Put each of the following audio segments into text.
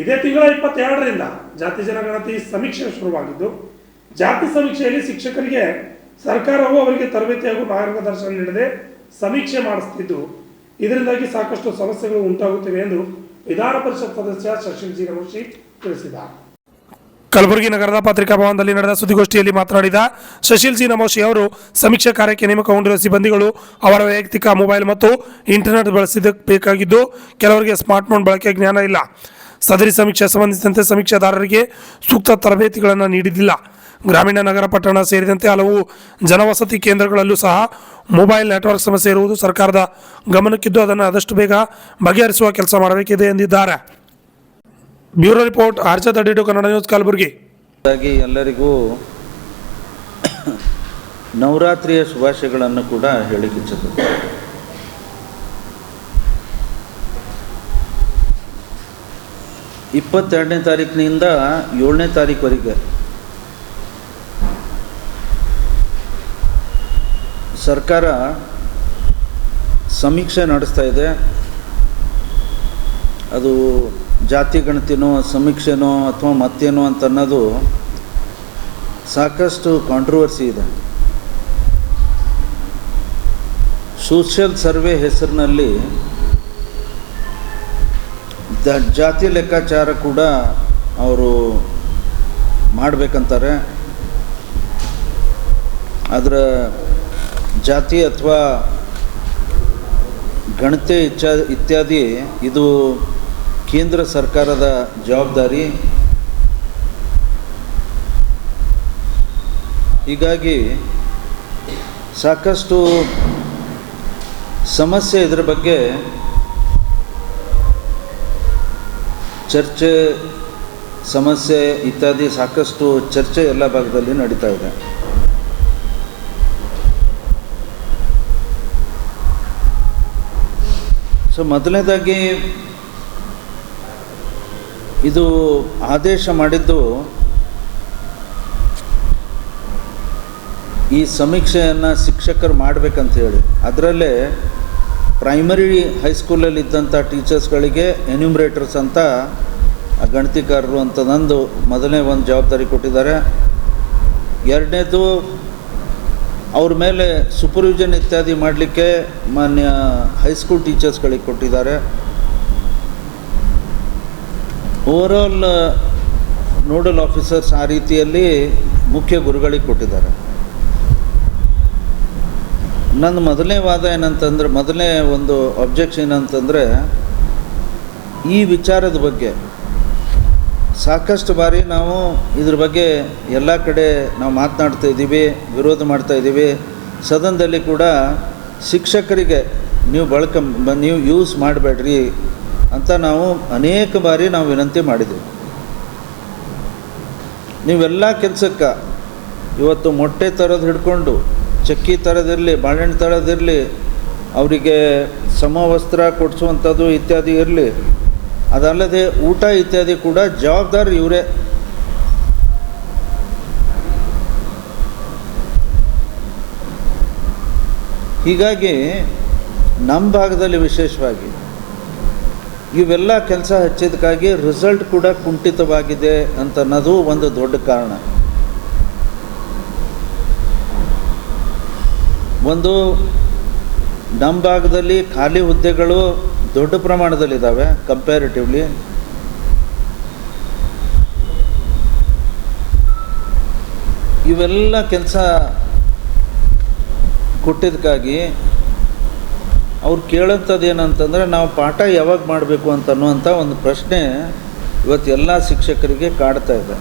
ಇದೇ ತಿಂಗಳ 22ರಿಂದ ಜಾತಿ ಜನಗಣತಿ ಸಮೀಕ್ಷೆ ಶುರುವಾಗಿದ್ದು, ಜಾತಿ ಸಮೀಕ್ಷೆಯಲ್ಲಿ ಶಿಕ್ಷಕರಿಗೆ ಸರ್ಕಾರವು ಅವರಿಗೆ ತರಬೇತಿ ಹಾಗೂ ಮಾರ್ಗದರ್ಶನ ನೀಡದೆ ಸಮೀಕ್ಷೆ ಮಾಡಿಸುತ್ತಿದ್ದು, ಇದರಿಂದಾಗಿ ಸಾಕಷ್ಟು ಸಮಸ್ಯೆಗಳು ಉಂಟಾಗುತ್ತಿವೆ ಎಂದು ವಿಧಾನ ಪರಿಷತ್ ಸದಸ್ಯ ಶಶಿಲ್ ಜಿ ನಮೋಶಿ ತಿಳಿಸಿದ್ದಾರೆ. ಕಲಬುರಗಿ ನಗರದ ಪತ್ರಿಕಾ ಭವನದಲ್ಲಿ ನಡೆದ ಸುದ್ದಿಗೋಷ್ಠಿಯಲ್ಲಿ ಮಾತನಾಡಿದ ಶಶಿಲ್ ಜಿ ನಮೋಶಿ ಅವರು, ಸಮೀಕ್ಷೆ ಕಾರ್ಯಕ್ಕೆ ನೇಮಕಗೊಂಡಿರುವ ಸಿಬ್ಬಂದಿಗಳು ಅವರ ವೈಯಕ್ತಿಕ ಮೊಬೈಲ್ ಮತ್ತು ಇಂಟರ್ನೆಟ್ ಬಳಸಬೇಕಾಗಿದ್ದು, ಕೆಲವರಿಗೆ ಸ್ಮಾರ್ಟ್ಫೋನ್ ಬಳಕೆ ಜ್ಞಾನ ಇಲ್ಲ. ಸದರಿ ಸಮೀಕ್ಷೆ ಸಂಬಂಧಿಸಿದಂತೆ ಸಮೀಕ್ಷಾದಾರರಿಗೆ ಸೂಕ್ತ ತರಬೇತಿಗಳನ್ನು ನೀಡಿದ್ದಿಲ್ಲ. ಗ್ರಾಮೀಣ, ನಗರ, ಪಟ್ಟಣ ಸೇರಿದಂತೆ ಹಲವು ಜನವಸತಿ ಕೇಂದ್ರಗಳಲ್ಲೂ ಸಹ ಮೊಬೈಲ್ ನೆಟ್ವರ್ಕ್ ಸಮಸ್ಯೆ ಇರುವುದು ಸರ್ಕಾರದ ಗಮನಕ್ಕಿದ್ದು, ಅದನ್ನು ಆದಷ್ಟು ಬೇಗ ಬಗೆಹರಿಸುವ ಕೆಲಸ ಮಾಡಬೇಕಿದೆ ಎಂದಿದ್ದಾರೆ. ಬ್ಯೂರೋ ರಿಪೋರ್ಟ್, ಆರ್ಜ ದಡಿಡು, ಕನ್ನಡ ನ್ಯೂಸ್, ಕಲಬುರಗಿ. ಎಲ್ಲರಿಗೂ ನವರಾತ್ರಿಯ ಶುಭಾಶಯಗಳನ್ನು ಕೂಡ ಹೇಳಿಕಿಚ್ಚದು. ಇಪ್ಪತ್ತೆರಡನೇ ತಾರೀಕಿನಿಂದ 7ನೇ ತಾರೀಕುವರೆಗೆ ಸರ್ಕಾರ ಸಮೀಕ್ಷೆ ನಡೆಸ್ತಾ ಇದೆ. ಅದು ಜಾತಿ ಗಣತಿನೋ ಸಮೀಕ್ಷೆನೋ ಅಥವಾ ಮತ್ತೇನೋ ಅಂತ ಅನ್ನೋದು ಸಾಕಷ್ಟು ಕಾಂಟ್ರವರ್ಸಿ ಇದೆ. ಸೋಷಿಯಲ್ ಸರ್ವೆ ಹೆಸರಿನಲ್ಲಿ ಜಾತಿ ಲೆಕ್ಕಾಚಾರ ಕೂಡ ಅವರು ಮಾಡಬೇಕಂತಾರೆ. ಅದರ ಜಾತಿ ಅಥವಾ ಗಣತಿ ಇತ್ಯಾದಿ ಇದು ಕೇಂದ್ರ ಸರ್ಕಾರದ ಜವಾಬ್ದಾರಿ. ಹೀಗಾಗಿ ಸಾಕಷ್ಟು ಸಮಸ್ಯೆ ಇದರ ಬಗ್ಗೆ ಚರ್ಚೆ, ಸಮಸ್ಯೆ ಇತ್ಯಾದಿ ಸಾಕಷ್ಟು ಚರ್ಚೆ ಎಲ್ಲ ಭಾಗದಲ್ಲಿ ನಡೀತಾ ಇದೆ. ಸೊ ಮೊದಲನೇದಾಗಿ ಇದು ಆದೇಶ ಮಾಡಿದ್ದು ಈ ಸಮೀಕ್ಷೆಯನ್ನು ಶಿಕ್ಷಕರು ಮಾಡಬೇಕಂತ ಹೇಳಿ. ಅದರಲ್ಲೇ ಪ್ರೈಮರಿ ಹೈಸ್ಕೂಲಲ್ಲಿ ಇದ್ದಂಥ ಟೀಚರ್ಸ್ಗಳಿಗೆ ಎನ್ಯೂಮರೇಟರ್ಸ್ ಅಂತ ಗಣತಿಕಾರರು ಅಂತಂದು ಮೊದಲನೇ ಒಂದು ಜವಾಬ್ದಾರಿ ಕೊಟ್ಟಿದ್ದಾರೆ. ಎರಡನೇದು ಅವ್ರ ಮೇಲೆ ಸೂಪರ್ವಿಷನ್ ಇತ್ಯಾದಿ ಮಾಡಲಿಕ್ಕೆ ಮಾನ್ಯ ಹೈಸ್ಕೂಲ್ ಟೀಚರ್ಸ್ಗಳಿಗೆ ಕೊಟ್ಟಿದ್ದಾರೆ. ಓವರಾಲ್ ನೋಡಲ್ ಆಫೀಸರ್ಸ್ ಆ ರೀತಿಯಲ್ಲಿ ಮುಖ್ಯ ಗುರುಗಳಿಗೆ ಕೊಟ್ಟಿದ್ದಾರೆ. ನನ್ನ ಮೊದಲನೇ ವಾದ ಏನಂತಂದರೆ, ಮೊದಲನೇ ಒಂದು ಅಬ್ಜೆಕ್ಷನ್ ಏನಂತಂದರೆ, ಈ ವಿಚಾರದ ಬಗ್ಗೆ ಸಾಕಷ್ಟು ಬಾರಿ ನಾವು ಇದ್ರ ಬಗ್ಗೆ ಎಲ್ಲ ಕಡೆ ನಾವು ಮಾತನಾಡ್ತಾ ಇದ್ದೀವಿ, ವಿರೋಧ ಮಾಡ್ತಾ ಇದ್ದೀವಿ. ಸದನದಲ್ಲಿ ಕೂಡ ಶಿಕ್ಷಕರಿಗೆ ನೀವು ಯೂಸ್ ಮಾಡಬೇಡ್ರಿ ಅಂತ ನಾವು ಅನೇಕ ಬಾರಿ ನಾವು ವಿನಂತಿ ಮಾಡಿದ್ದೀವಿ. ನೀವೆಲ್ಲ ಕೆಲಸಕ್ಕೆ ಇವತ್ತು ಮೊಟ್ಟೆ ತರೋದು ಹಿಡ್ಕೊಂಡು ಚಕ್ಕಿ ತರೋದಿರಲಿ, ಬಾಳೆಹಣ್ಣು ತರೋದಿರಲಿ, ಅವರಿಗೆ ಸಮವಸ್ತ್ರ ಕೊಡಿಸುವಂಥದ್ದು ಇತ್ಯಾದಿ ಇರಲಿ, ಅದಲ್ಲದೆ ಊಟ ಇತ್ಯಾದಿ ಕೂಡ ಜವಾಬ್ದಾರಿ ಇವರೇ. ಹೀಗಾಗಿ ನಮ್ಮ ಭಾಗದಲ್ಲಿ ವಿಶೇಷವಾಗಿ ಇವೆಲ್ಲ ಕೆಲಸ ಹಚ್ಚಿದ್ದಕ್ಕಾಗಿ ರಿಸಲ್ಟ್ ಕೂಡ ಕುಂಠಿತವಾಗಿದೆ ಅಂತ ಅನ್ನೋದು ಒಂದು ದೊಡ್ಡ ಕಾರಣ. ಒಂದು ನಮ್ಮ ಭಾಗದಲ್ಲಿ ಖಾಲಿ ಹುದ್ದೆಗಳು ದೊಡ್ಡ ಪ್ರಮಾಣದಲ್ಲಿದ್ದಾವೆ ಕಂಪ್ಯಾರಿಟಿವ್ಲಿ. ಇವೆಲ್ಲ ಕೆಲಸ ಕೊಟ್ಟಿದ್ದಕ್ಕಾಗಿ ಅವ್ರು ಕೇಳೋಂಥದ್ದು ಏನಂತಂದರೆ, ನಾವು ಪಾಠ ಯಾವಾಗ ಮಾಡಬೇಕು ಅಂತ ಅನ್ನುವಂಥ ಒಂದು ಪ್ರಶ್ನೆ ಇವತ್ತು ಎಲ್ಲ ಶಿಕ್ಷಕರಿಗೆ ಕಾಡ್ತಾ ಇದೆ.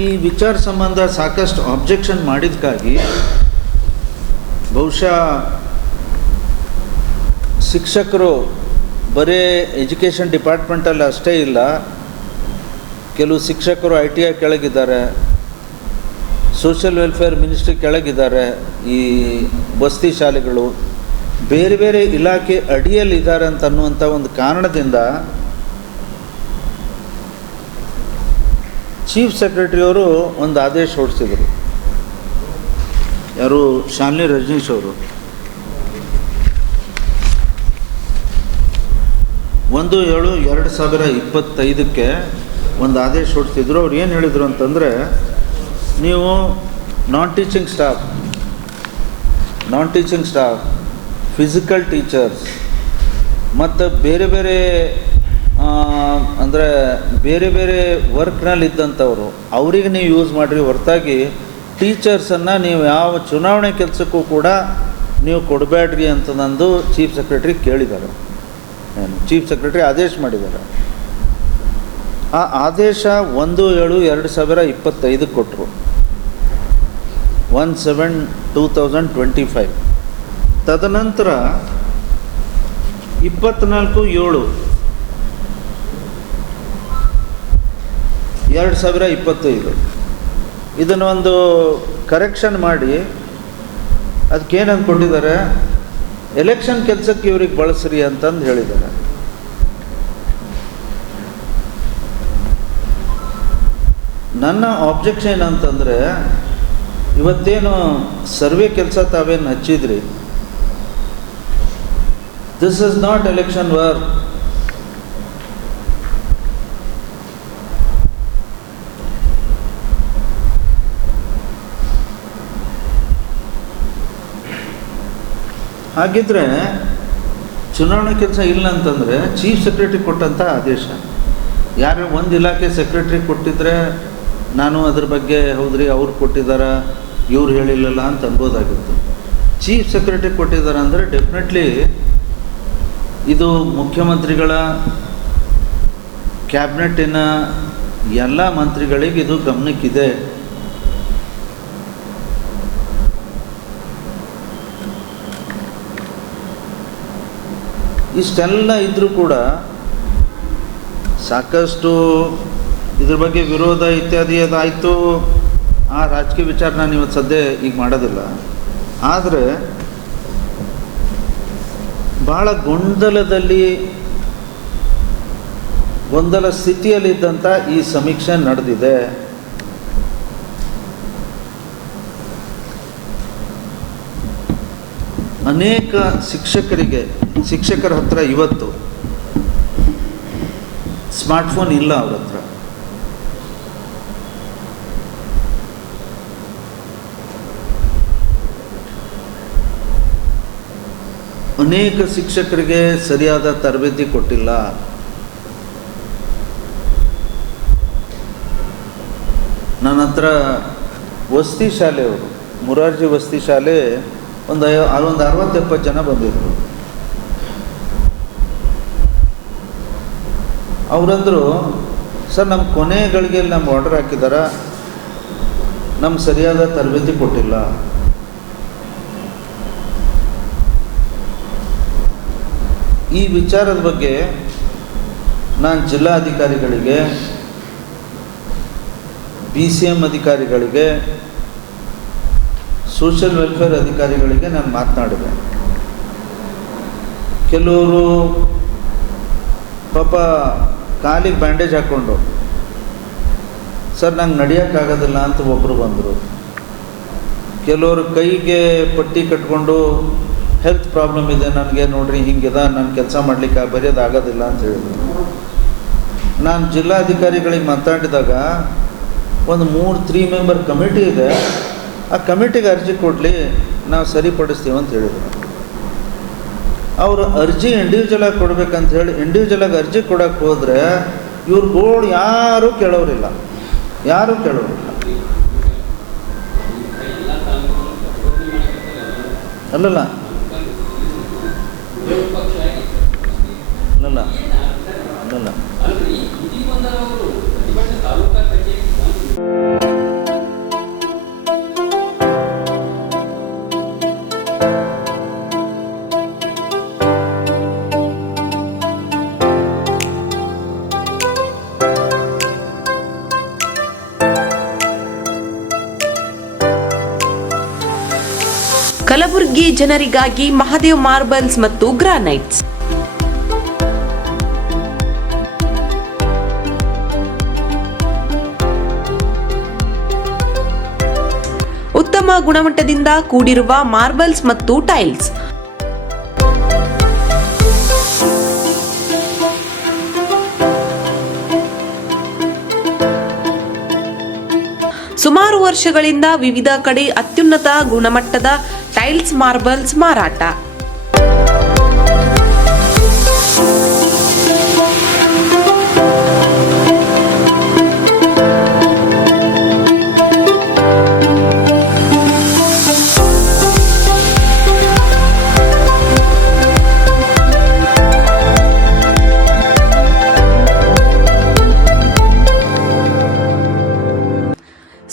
ಈ ವಿಚಾರ ಸಂಬಂಧ ಸಾಕಷ್ಟು ಅಬ್ಜೆಕ್ಷನ್ ಮಾಡಿದ್ದಕ್ಕಾಗಿ ಬಹುಶಃ ಶಿಕ್ಷಕರು ಬರೀ ಎಜುಕೇಷನ್ ಡಿಪಾರ್ಟ್ಮೆಂಟಲ್ಲಿ ಅಷ್ಟೇ ಇಲ್ಲ, ಕೆಲವು ಶಿಕ್ಷಕರು ITI ಕೆಳಗಿದ್ದಾರೆ, ಸೋಷಿಯಲ್ ವೆಲ್ಫೇರ್ ಮಿನಿಸ್ಟ್ರಿ ಕೆಳಗಿದ್ದಾರೆ, ಈ ಬಸ್ತಿ ಶಾಲೆಗಳು ಬೇರೆ ಬೇರೆ ಇಲಾಖೆ ಅಡಿಯಲ್ಲಿದ್ದಾರೆ ಅಂತ ಅನ್ನುವಂಥ ಒಂದು ಕಾರಣದಿಂದ ಚೀಫ್ ಸೆಕ್ರೆಟರಿಯವರು ಒಂದು ಆದೇಶ ಹೊರಡಿಸಿದರು. ಯಾರು? ಶಾಲಿನಿ ರಜನೀಶ್ ಅವರು. 1/7/2025 ಒಂದು ಆದೇಶ ಹೊರಡಿಸಿದ್ರು. ಅವ್ರು ಏನು ಹೇಳಿದರು ಅಂತಂದರೆ, ನೀವು ನಾನ್ ಟೀಚಿಂಗ್ ಸ್ಟಾಫ್, ಫಿಸಿಕಲ್ ಟೀಚರ್ಸ್ ಮತ್ತು ಬೇರೆ ಬೇರೆ ಅಂದರೆ ಬೇರೆ ಬೇರೆ ವರ್ಕ್ನಲ್ಲಿದ್ದಂಥವ್ರು ಅವರಿಗೆ ನೀವು ಯೂಸ್ ಮಾಡಿರಿ, ಹೊರತಾಗಿ ಟೀಚರ್ಸನ್ನು ನೀವು ಯಾವ ಚುನಾವಣೆ ಕೆಲಸಕ್ಕೂ ಕೂಡ ನೀವು ಕೊಡಬೇಡ್ರಿ ಅಂತ ನಂದು ಚೀಫ್ ಸೆಕ್ರೆಟ್ರಿ ಕೇಳಿದ್ದಾರೆ. ಚೀಫ್ ಸೆಕ್ರೆಟ್ರಿ ಆದೇಶ ಮಾಡಿದ್ದಾರೆ. ಆ ಆದೇಶ 1/7/2025 ಕೊಟ್ಟರು, 1/7/2025. ತದನಂತರ 24/7/2025 ಇದನ್ನು ಒಂದು ಕರೆಕ್ಷನ್ ಮಾಡಿ ಅದಕ್ಕೇನಂತ ಕೊಟ್ಟಿದ್ದಾರೆ, ಎಲೆಕ್ಷನ್ ಕೆಲಸಕ್ಕೆ ಇವ್ರಿಗೆ ಬಳಸ್ರಿ ಅಂತಂದು ಹೇಳಿದ್ದಾರೆ. ನನ್ನ ಆಬ್ಜೆಕ್ಷನ್ ಏನಂತಂದರೆ, ಇವತ್ತೇನು ಸರ್ವೆ ಕೆಲಸ ತಾವೇನು ಹಚ್ಚಿದ್ರಿ, this is not election work. ಹಾಗಿದ್ರೆ ಚುನಾವಣೆ ಕೆಲಸ ಇಲ್ಲ ಅಂತಂದರೆ ಚೀಫ್ ಸೆಕ್ರೆಟ್ರಿ ಕೊಟ್ಟಂಥ ಆದೇಶ. ಯಾರು ಒಂದು ಇಲಾಖೆ ಸೆಕ್ರೆಟ್ರಿ ಕೊಟ್ಟಿದ್ರೆ ನಾನು ಅದ್ರ ಬಗ್ಗೆ ಹೌದ್ರಿ ಅವ್ರು ಕೊಟ್ಟಿದ್ದಾರೆ ಇವ್ರು ಹೇಳಿಲ್ಲಲ್ಲ ಅಂತ ಅನ್ಬೋದಾಗಿತ್ತು. ಚೀಫ್ ಸೆಕ್ರೆಟ್ರಿ ಕೊಟ್ಟಿದ್ದಾರೆ ಅಂದರೆ ಡೆಫಿನೆಟ್ಲಿ ಇದು ಮುಖ್ಯಮಂತ್ರಿಗಳ ಕ್ಯಾಬಿನೆಟ್ಟಿನ ಎಲ್ಲ ಮಂತ್ರಿಗಳಿಗೆ ಇದು ಗಮನಕ್ಕಿದೆ. ಇಷ್ಟೆಲ್ಲ ಇದ್ದರೂ ಕೂಡ ಸಾಕಷ್ಟು ಇದ್ರ ಬಗ್ಗೆ ವಿರೋಧ ಇತ್ಯಾದಿ ಅದಾಯಿತು. ಆ ರಾಜಕೀಯ ವಿಚಾರ ನಾನು ಇವತ್ತು ಸದ್ಯ ಈಗ ಮಾಡೋದಿಲ್ಲ. ಆದರೆ ಭಾಳ ಗೊಂದಲ ಸ್ಥಿತಿಯಲ್ಲಿದ್ದಂಥ ಈ ಸಮೀಕ್ಷೆ ನಡೆದಿದೆ. ಅನೇಕ ಶಿಕ್ಷಕರ ಹತ್ರ ಇವತ್ತು ಸ್ಮಾರ್ಟ್ಫೋನ್ ಇಲ್ಲ. ಅವ್ರ ಹತ್ರ ಅನೇಕ ಶಿಕ್ಷಕರಿಗೆ ಸರಿಯಾದ ತರಬೇತಿ ಕೊಟ್ಟಿಲ್ಲ. ನನ್ನ ಹತ್ರ ವಸತಿ ಶಾಲೆಯವರು, ಮುರಾರ್ಜಿ ವಸತಿ ಶಾಲೆ ಒಂದು 60-70 ಜನ ಬಂದಿದ್ರು. ಅವರಂದರು, ಸರ್ ನಮ್ಮ ಕೊನೆ ಗಳಿಗೆಯಲ್ಲಿ ನಮ್ಮ ಆರ್ಡರ್ ಹಾಕಿದಾರ, ನಮ್ಗೆ ಸರಿಯಾದ ತರಬೇತಿ ಕೊಟ್ಟಿಲ್ಲ. ಈ ವಿಚಾರದ ಬಗ್ಗೆ ನಾನು ಜಿಲ್ಲಾಧಿಕಾರಿಗಳಿಗೆ, BCM ಅಧಿಕಾರಿಗಳಿಗೆ, ಸೋಷಿಯಲ್ ವೆಲ್ಫೇರ್ ಅಧಿಕಾರಿಗಳಿಗೆ ನಾನು ಮಾತನಾಡಿದೆ. ಕೆಲವರು ಪಾಪ ಕಾಲಿಗೆ ಬ್ಯಾಂಡೇಜ್ ಹಾಕ್ಕೊಂಡು, ಸರ್ ನಂಗೆ ನಡೆಯೋಕ್ಕಾಗೋದಿಲ್ಲ ಅಂತ ಒಬ್ಬರು ಬಂದರು. ಕೆಲವರು ಕೈಗೆ ಪಟ್ಟಿ ಕಟ್ಕೊಂಡು, ಹೆಲ್ತ್ ಪ್ರಾಬ್ಲಮ್ ಇದೆ ನನಗೆ, ನೋಡ್ರಿ ಹಿಂಗಿದೆ, ನಾನು ಕೆಲಸ ಮಾಡಲಿಕ್ಕೆ ಬರೆಯೋದಾಗೋದಿಲ್ಲ ಅಂತ ಹೇಳಿದ್ರು. ನಾನು ಜಿಲ್ಲಾಧಿಕಾರಿಗಳಿಗೆ ಮಾತಾಡಿದಾಗ ಒಂದು 3 ಮೆಂಬರ್ ಕಮಿಟಿ ಇದೆ, ಆ ಕಮಿಟಿಗೆ ಅರ್ಜಿ ಕೊಡಲಿ, ನಾವು ಸರಿಪಡಿಸ್ತೀವಿ ಅಂತ ಹೇಳಿದರು. ಅವರು ಅರ್ಜಿ ಇಂಡಿವಿಜುವಲಾಗಿ ಕೊಡ್ಬೇಕಂತ ಹೇಳಿ ಇಂಡಿವಿಜುವಲಾಗಿ ಅರ್ಜಿ ಕೊಡೋಕ್ಕೆ ಹೋದರೆ ಇವ್ರುಗಳು ಯಾರೂ ಕೇಳೋರಿಲ್ಲ. ಅಲ್ಲಲ್ಲ ಕಲಬುರಗಿ ಜನರಿಗಾಗಿ ಮಹಾದೇವ್ ಮಾರ್ಬಲ್ಸ್ ಮತ್ತು ಗ್ರಾನೈಟ್ಸ್. ಉತ್ತಮ ಗುಣಮಟ್ಟದಿಂದ ಕೂಡಿರುವ ಮಾರ್ಬಲ್ಸ್ ಮತ್ತು ಟೈಲ್ಸ್. ವರ್ಷಗಳಿಂದ ವಿವಿಧ ಕಡೆ ಅತ್ಯುನ್ನತ ಗುಣಮಟ್ಟದ ಟೈಲ್ಸ್ ಮಾರ್ಬಲ್ಸ್ ಮಾರಾಟ.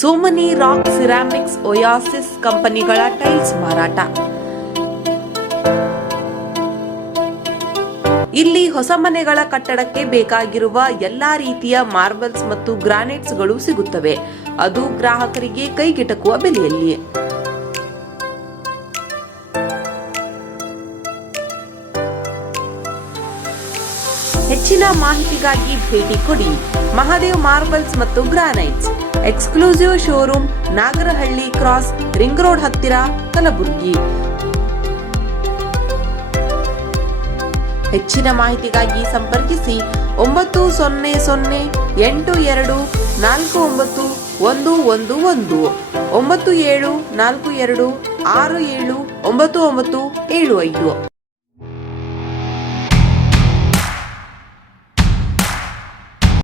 ಸೋಮನಿ ರಾಕ್ ಸಿರಾಮಿಕ್ಸ್ ಒಯಾಸಿಸ್ ಕಂಪನಿಗಳ ಟೈಲ್ಸ್ ಮಾರಾಟ. ಇಲ್ಲಿ ಹೊಸ ಮನೆಗಳ ಕಟ್ಟಡಕ್ಕೆ ಬೇಕಾಗಿರುವ ಎಲ್ಲಾ ರೀತಿಯ ಮಾರ್ಬಲ್ಸ್ ಮತ್ತು ಗ್ರಾನೈಟ್ಸ್ಗಳು ಸಿಗುತ್ತವೆ, ಅದು ಗ್ರಾಹಕರಿಗೆ ಕೈಗೆಟಕುವ ಬೆಲೆಯಲ್ಲಿ. ಹೆಚ್ಚಿನ ಮಾಹಿತಿಗಾಗಿ ಭೇಟಿ ಕೊಡಿ. ಮಹಾದೇವ್ ಮಾರ್ಬಲ್ಸ್ ಮತ್ತು granites, exclusive showroom, Nagarahalli cross, ring road ಹತ್ತಿರ, ಕಲಬುರಗಿ. ಹೆಚ್ಚಿನ ಮಾಹಿತಿಗಾಗಿ ಸಂಪರ್ಕಿಸಿ 9008249111 9742679975.